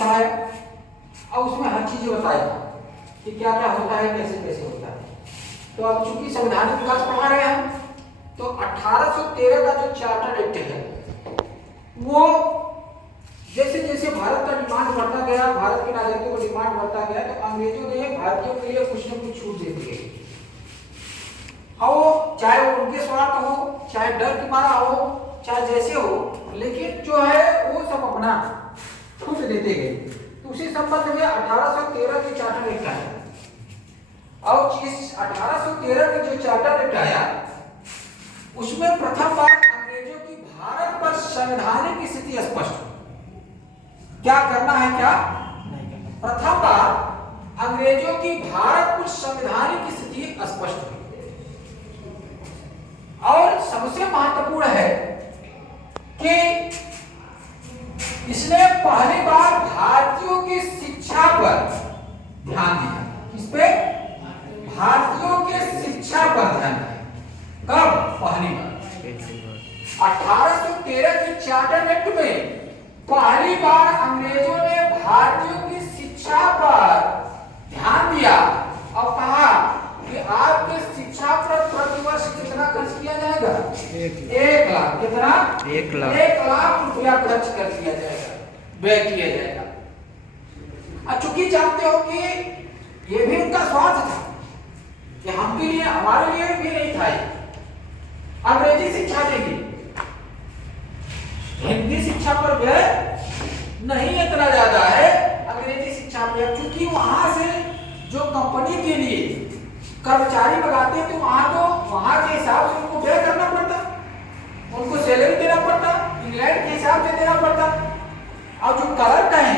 पढ़ाया और उसमें हर चीज बताया कि क्या क्या होता है, कैसे कैसे होता है। तो अब चूंकि संवैधानिक विकास पढ़ा रहे हैं तो 1813 का जो चार्टर एक्ट है वो जैसे जैसे भारत का डिमांड बढ़ता गया, भारत के नागरिकों का डिमांड बढ़ता गया, तो अंग्रेजों ने भारतीयों के लिए कुछ न कुछ छूट दे दी गई। और चाहे वो उनके स्वार्थ हो, चाहे डर के मारा हो, चाहे जैसे हो, लेकिन जो है वो सब अपना छूट देते गए। तो उसी संबंध में 1813 के चार्टर एक्ट आया और इस 1813 के जो चार्टर एक्ट आया उसमें प्रथम बार अंग्रेजों की भारत पर संवैधानिक स्थिति स्पष्ट हुई, क्या करना है क्या नहीं करना। प्रथम बार अंग्रेजों की भारत पर संवैधानिक स्थिति स्पष्ट हुई और सबसे महत्वपूर्ण है कि इसने पहली बार भारतीयों की शिक्षा पर ध्यान दिया। किस पे? भारतीयों के शिक्षा पर ध्यान दिया। कब? पहली बार 1813 के चार्टर एक्ट में पहली बार अंग्रेजों ने भारतीयों की शिक्षा पर ध्यान दिया और कहा कि आपके शिक्षा पर प्रति वर्ष कितना खर्च किया जाएगा? 1 लाख। कितना? 1 लाख। 1 लाख रुपया खर्च कर दिया जाएगा, व्यय किया जाएगा। चूंकि जानते हो कि ये भी उनका स्वार्थ था कि हमके लिए, हमारे लिए भी नहीं था। अंग्रेजी शिक्षा देंगे, हिंदी शिक्षा पर व्यय नहीं इतना ज्यादा है, अंग्रेजी शिक्षा पर। क्योंकि वहां से जो कंपनी के लिए कर्मचारी लगाते तो वहां के हिसाब से उनको व्यय करना पड़ता, उनको सैलरी देना पड़ता, इंग्लैंड के हिसाब से देना पड़ता। और जो क्लर्क है,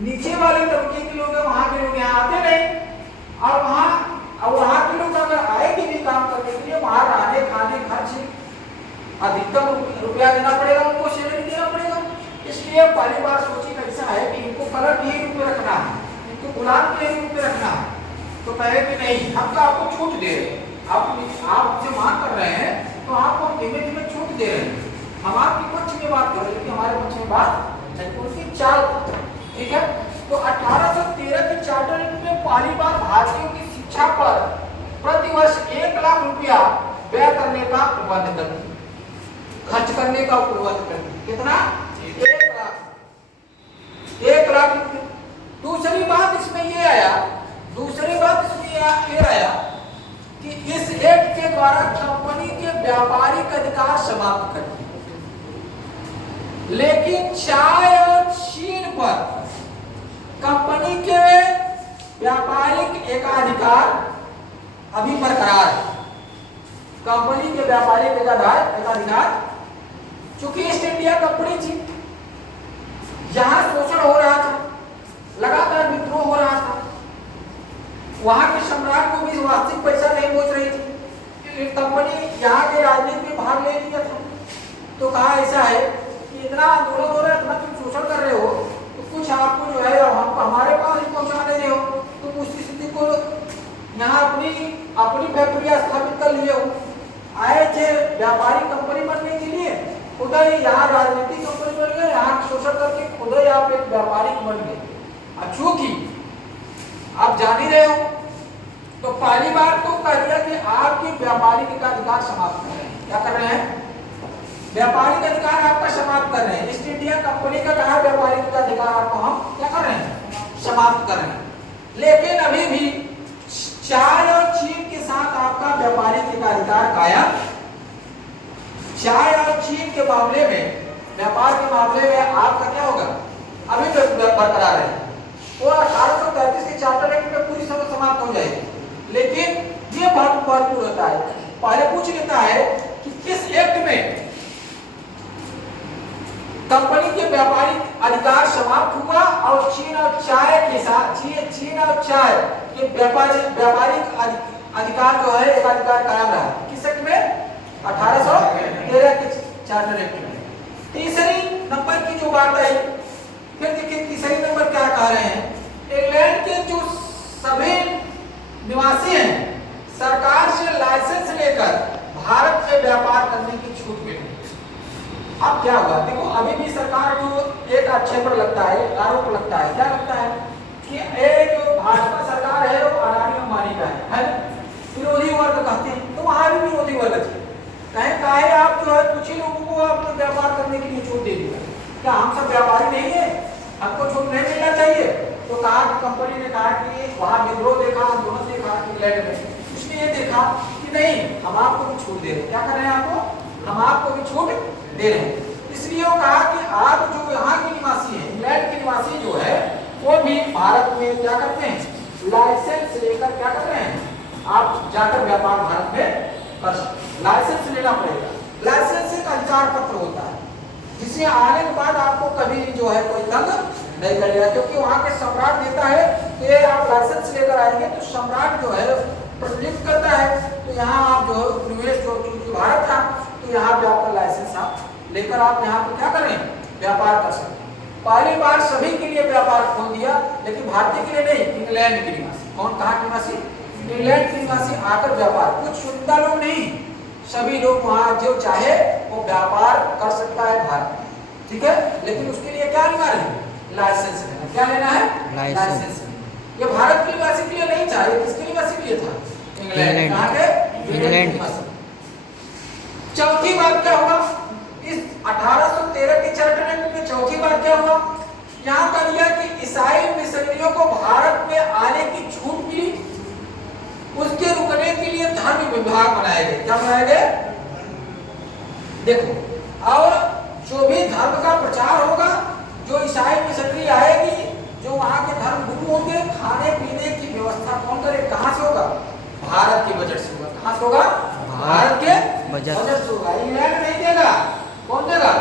नीचे वाले तबके के लोग, वहां के लोग यहाँ आते नहीं और वहां के लोग अगर आएंगे भी काम करने के लिए, वहां रहने खाने खर्च अधिकतम रुपया देना पड़ेगा, उनको सैलरी देना पड़ेगा। इसलिए पहली बार सोची ऐसा है कि इनको क्लर्क ही रूप में रखना है, इनको गुलाम के रूप में रखना है। तो कहे कि नहीं, हम तो आपको छूट दे रहे हैं, आप जो मांग कर रहे हैं तो आपको धीमे धीमे छूट दे रहे हैं। हम आपके पक्ष में बात कर रहे हैं कि हमारे पक्ष में बात नहीं, उनकी चाल। ठीक है, तो 1813 के चार्टर एक्ट में पहली बार भारतीयों की शिक्षा पर प्रति वर्ष 1 लाख रुपया व्यय करने का प्रबंध कर, खर्च करने का प्रबंध कर। कितना? 1 लाख रुपया। दूसरी बात इसमें ये आया कि इस एक्ट के द्वारा कंपनी के व्यापारिक अधिकार समाप्त कर दिए, लेकिन चाय और चीन पर कंपनी के व्यापारिक एकाधिकार अभी बरकरार है। कंपनी के व्यापारिक एकाधिकार, चूंकि ईस्ट इंडिया कंपनी थी, जहां शोषण हो रहा था, लगातार विद्रोह हो रहा था, वहां के सम्राट को भी वास्तविक पैसा नहीं पहुंच रही थी, कंपनी यहाँ के राजनीति में भाग ले लिया था। तो कहा ऐसा है कि इतना आंदोलन हो रहा है, इतना तुम शोषण कर रहे हो, तो कुछ आपको जो है हमको हमारे पास ही पहुंचा नहीं रहे हो, तुम उस स्थिति को यहाँ अपनी फैक्ट्री स्थापित कर लिए हो। आए थे व्यापारिक कंपनी बनने के लिए, उधर ही यहाँ राजनीतिक कंपनी बन गए, यहाँ शोषण करके उधर आप एक व्यापारिक बन गए। चूंकि आप जान ही रहे हो, तो पहली बार तो कह दिया कि आपके व्यापारिक का अधिकार समाप्त कर रहे हैं। क्या कर रहे हैं? व्यापारिक अधिकार आपका समाप्त कर रहे हैं। ईस्ट इंडिया कंपनी का कहा व्यापारिक का अधिकार आपको हम क्या कर रहे हैं? समाप्त कर रहे हैं। लेकिन अभी भी चाय और चीन के साथ आपका व्यापारिक अधिकार कायम। चाय और चीन के मामले में, व्यापार के मामले में आपका क्या होगा? अभी बरकरार है। वो 1833 के चार्टर एक्ट में पूरी समय समाप्त हो जाएगी। लेकिन ये महत्वपूर्ण होता है, पहले पूछ लेता है कि किस एक्ट में कंपनी के व्यापारिक अधिकार समाप्त हुआ और चीन और चाय के साथ चीन और चाय के व्यापारिक अधिकार जो है एक अधिकार कायम रहा। किस एक्ट में? 1813 के चार्टर एक्ट में। तीसरी नंबर की जो बात आई, फिर देखिए तीसरी नंबर क्या कह रहे हैं? इंग्लैंड के जो सभी निवासी हैं, सरकार से लाइसेंस लेकर भारत में व्यापार करने की छूट मिली। अब क्या हुआ? देखो, अभी भी सरकार जो एक आक्षेपण लगता है, आरोप लगता है, क्या लगता है कि ये जो भाजपा सरकार है वो अडानी अंबानी का है ना, विरोधी वर्ग कहते हैं। तो वहां भी विरोधी वर्ग थे, कहे आप जो है कुछ ही लोगों को आप व्यापार करने के लिए छूट दे दिया, क्या हम सब व्यापारी नहीं है, हमको छूट नहीं मिलना चाहिए? तो कहा कि कंपनी ने कहा कि वहां विद्रोह देखा, आंदोलन देखा इंग्लैंड में, उसने ये देखा कि नहीं हम आपको भी छूट दे रहे हैं। क्या कर रहे हैं आपको? हम आपको भी छूट दे रहे हैं। इसलिए वो कहा कि आप जो यहाँ के निवासी हैं, इंग्लैंड के निवासी जो है वो भी भारत में क्या करते हैं, लाइसेंस लेकर क्या कर रहे हैं, आप जाकर व्यापार भारत में कर सकते। लाइसेंस लेना पड़ेगा। लाइसेंस एक अधिकार पत्र होता है जिसे आने के बाद आपको कभी जो है कोई तंग नहीं करेगा, क्योंकि वहाँ के सम्राट देता है कि आप लाइसेंस लेकर आएंगे तो सम्राट जो है प्रतिनिधित्व करता है, तो यहाँ आप जो है निवेश जो भारत था तो यहाँ पे आपका लाइसेंस आप लेकर आप यहाँ पे क्या करें, व्यापार कर सकते हैं। पहली बार सभी के लिए व्यापार खोल दिया, लेकिन भारतीय के लिए नहीं, इंग्लैंड के निवासी। कौन कहाँ के निवासी? इंग्लैंड के निवासी आकर व्यापार, कुछ चुनिंदा लोग नहीं, सभी लोग वहाँ जो चाहे वो व्यापार कर सकता है भारत में, ठीक है। लेकिन उसके लिए क्या अनिवार्य है? लाइसेंस लेना। क्या लेना है? लाइसेंस। ये भारत के निवासी के लिए नहीं था, ये किसके निवासी के लिए था? इंग्लैंड। कहाँ के? इंग्लैंड। चौथी बात क्या हुआ इस 1813 के चार्टर एक्ट में? चौथी बात क्या हुआ, यहाँ कर दिया कि ईसाई मिशनरियों को भारत में आने की छूट मिली, उसके रुकने के लिए धर्म विभाग बनाए गए। क्या बनाए गए? देखो, और जो भी धर्म का प्रचार होगा, जो ईसाई मिशनरी आएगी, जो वहां के धर्म गुरु होंगे, खाने पीने की व्यवस्था कौन करे? कहां से होगा? भारत के बजट से होगा। कहां से होगा? भारत के बजट से होगा। इंग्लैंड नहीं देगा, कौन देगा?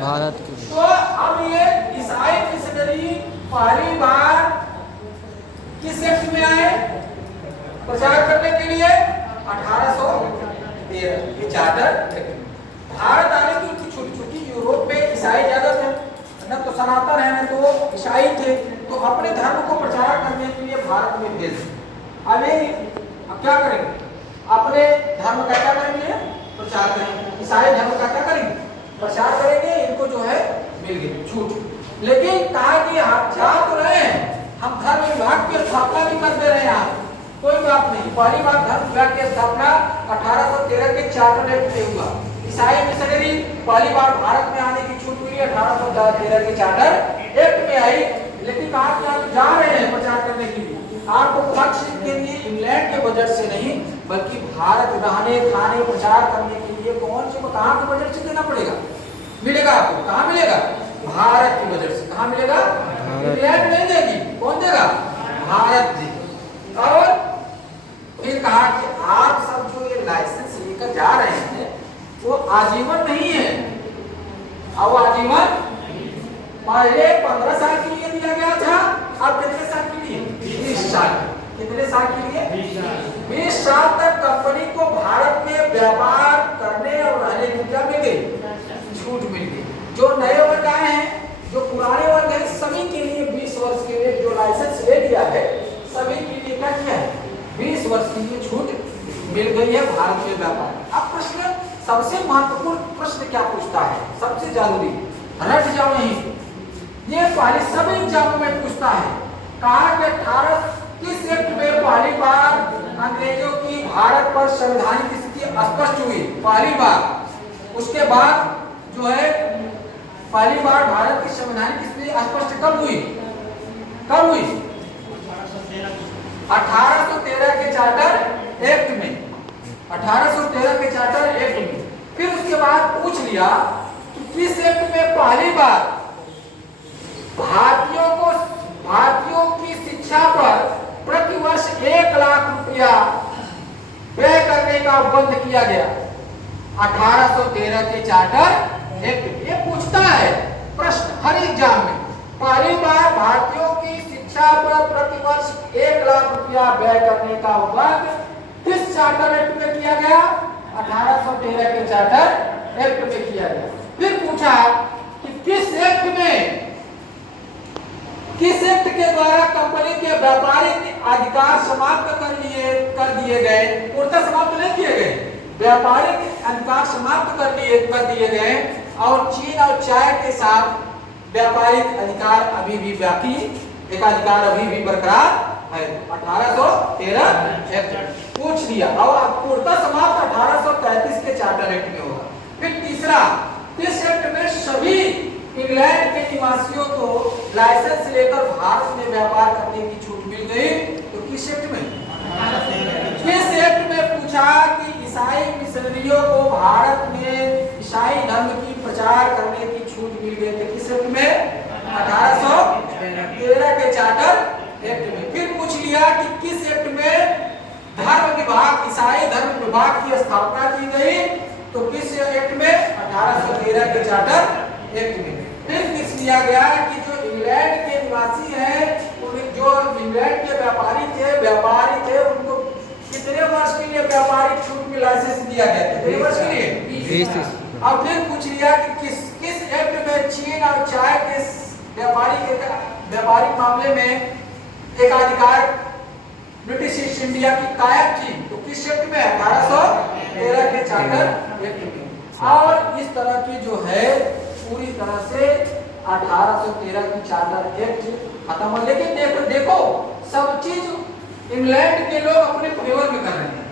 भारत के। तो अब ये ईसाई मिशनरी पहली बार किस एक्ट में आए प्रचार करने के लिए? 1813 ये चार्टर। भारत आने की उनकी छोटी छोटी, यूरोप में ईसाई ज्यादा थे, न तो सनातन है न तो ईसाई थे, तो अपने धर्म को प्रचार करने के लिए भारत में भेज। अब क्या करेंगे? अपने धर्म का क्या करेंगे? प्रचार करेंगे। ईसाई धर्म का क्या करेंगे? प्रचार करेंगे। इनको जो है मिल गई छूट। लेकिन कहा कि आप जा तो रहे हैं, हम धर्म विभाग की स्थापना भी कर दे रहे हैं, आप कोई बात नहीं। पहली बार धर्म विभाग की स्थापना 1813 के चार्टर एक्ट में हुआ। ईसाई मिशनरी पहली बार भारत में आने की छूट मिली 1813 के चार्टर एक्ट में आई। लेकिन कहा कि आप जा रहे हैं प्रचार करने के लिए, आपको पक्ष के लिए इंग्लैंड के बजट से नहीं बल्कि भारत रहने खाने प्रचार करने के लिए कौन से कहाँ के बजट से देना पड़ेगा? मिलेगा आपको। कहाँ मिलेगा? भारत के बजट से। कहाँ मिलेगा? इंग्लैंड नहीं देगी, कौन देगा? भारत देगी। और फिर कहा कि आप सब जो ये लाइसेंस लेकर जा रहे हैं वो आजीवन नहीं है। अब आजीवन पहले 15 साल के लिए दिया गया था, अब कितने साल के लिए? 20 साल। कितने साल के लिए? 20 साल तक कंपनी को भारत में व्यापार करने और रहने की क्या मिल गई? छूट मिल गई। जो नए वर्ग आए हैं, जो पुराने वर्ग हैं, सभी के लिए 20 वर्ष के लिए जो लाइसेंस ले लिया है, सभी के लिए क्या किया है? 20 वर्ष के लिए छूट मिल गई है भारत में व्यापार। अब प्रश्न, सबसे महत्वपूर्ण प्रश्न क्या पूछता है? सबसे जरूरी, रट जाओ नहीं, ये पहले सभी एग्जामों में पूछता है। कहा कि 18 किस एक्ट में पहली बार अंग्रेजों की भारत पर संवैधानिक स्थिति स्पष्ट हुई? पहली बार। उसके बाद जो है पहली बार भारत की संवैधानिक स्थिति स्पष्ट कब हुई? कब हुई? 1813 के चार्टर एक्ट में। 1813 के चार्टर एक्ट में। फिर उसके बाद पूछ लिया कि किस एक्ट में पहली बार भारतीयों की शिक्षा पर प्रति वर्ष 1 लाख रुपया व्यय करने का बंद किया गया? 1813 के चार्टर एक्ट। ये पूछता है प्रश्न हर एग्जाम में। पहली बार भारतीयों की शिक्षा पर प्रति वर्ष 1 लाख रुपया व्यय करने का बंद किस चार्टर एक्ट में किया गया? 1813 के चार्टर एक्ट में किया गया। फिर पूछा कि किस एक्ट के द्वारा कंपनी के व्यापारिक अधिकार समाप्त कर दिए गए? पूर्णतः समाप्त नहीं किए गए, व्यापारिक अधिकार समाप्त कर दिए गए और चीन और चाय के साथ व्यापारिक अधिकार अभी भी बाकी, एकाधिकार अभी भी बरकरार है। 1813 एक्ट पूछ लिया। और पूर्णतः समाप्त 1833 के चार्टर एक्ट में होगा। फिर तीसरा, इस एक्ट में सभी इंग्लैंड के निवासियों को लाइसेंस लेकर भारत में व्यापार करने की छूट मिल गई। तो किस एक्ट में? किस एक्ट में पूछा कि ईसाई मिशनरियों को भारत में ईसाई धर्म की प्रचार करने की छूट मिल गई थी? किस एक्ट में? 1813 के चार्टर एक्ट में। फिर पूछ लिया कि किस एक्ट में धर्म विभाग, ईसाई धर्म विभाग की स्थापना की गई? तो किस एक्ट में? 1813 के चार्टर एक्ट में। फिर किस लिया गया कि जो इंग्लैंड के निवासी हैं, जो इंग्लैंड के व्यापारी थे, उनको कितने वर्ष के लिए व्यापारिक छूट में लाइसेंस दिया गया? कितने वर्ष के लिए? 20। अब फिर पूछ लिया कि किस एक्ट में चीन और चाय के व्यापारिक मामले में एकाधिकार ब्रिटिश ईस्ट इंडिया की कायम थी? तो किस एक्ट में? 1813 के चार्टर एक्ट में। और इस तरह की जो है पूरी तरह से 1813 की चार्टर एक्ट खत्म हो। लेकिन देखो सब चीज इंग्लैंड के लोग अपने फेवर में कर रहे हैं।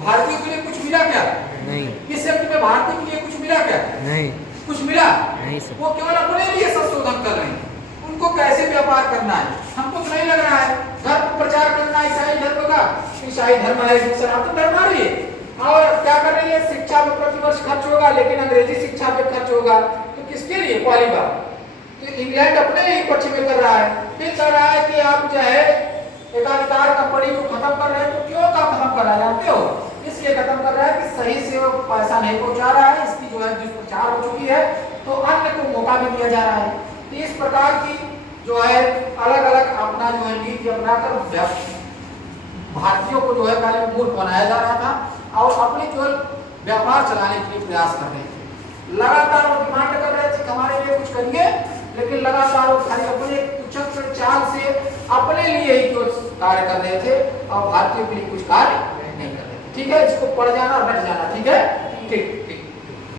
भारतीय के लिए कुछ मिला क्या? नहीं। किस एक्ट में भारतीय के लिए कुछ मिला क्या? नहीं। कुछ मिला नहीं सर। वो केवल अपने लिए संशोधन कर रहे हैं। उनको कैसे व्यापार करना है हमको नहीं लग रहा है। धर्म प्रचार करना ईसाई धर्म का, ईसाई धर्म है, सनातन धर्म आ रही है। और क्या कर रही है? शिक्षा में प्रतिवर्ष खर्च होगा, लेकिन अंग्रेजी शिक्षा पे खर्च होगा। तो किसके लिए? पहली बार तो इंग्लैंड अपने ही पक्ष में कर रहा है। फिर कह रहा है कि आप जो है एकाधिकार कंपनी को खत्म कर रहे हैं। तो क्यों का खत्म कर रहा है जानते हो? इसलिए खत्म कर रहा है कि सही से वो पैसा नहीं पहुंचा रहा है, इसकी जो है दुष्प्रचार हो चुकी है, तो अन्य को मौका भी दिया जा रहा है। तो इस प्रकार की जो है अलग अलग अपना जो है नीति अपनाकर भारतीयों को जो है पहले मूर्ख बनाया जा रहा था और अपने जो व्यापार चलाने के लिए प्रयास कर रहे थे। लगातार वो डिमांड कर रहे थे कि हमारे लिए कुछ करिए, लेकिन लगातार वो खाली अपने कुचक चाल से अपने लिए ही जो कार्य कर रहे थे और भारतीयों के लिए कुछ कार्य नहीं कर रहे थे। ठीक है, इसको पढ़ जाना, रट जाना। ठीक है, ठीक।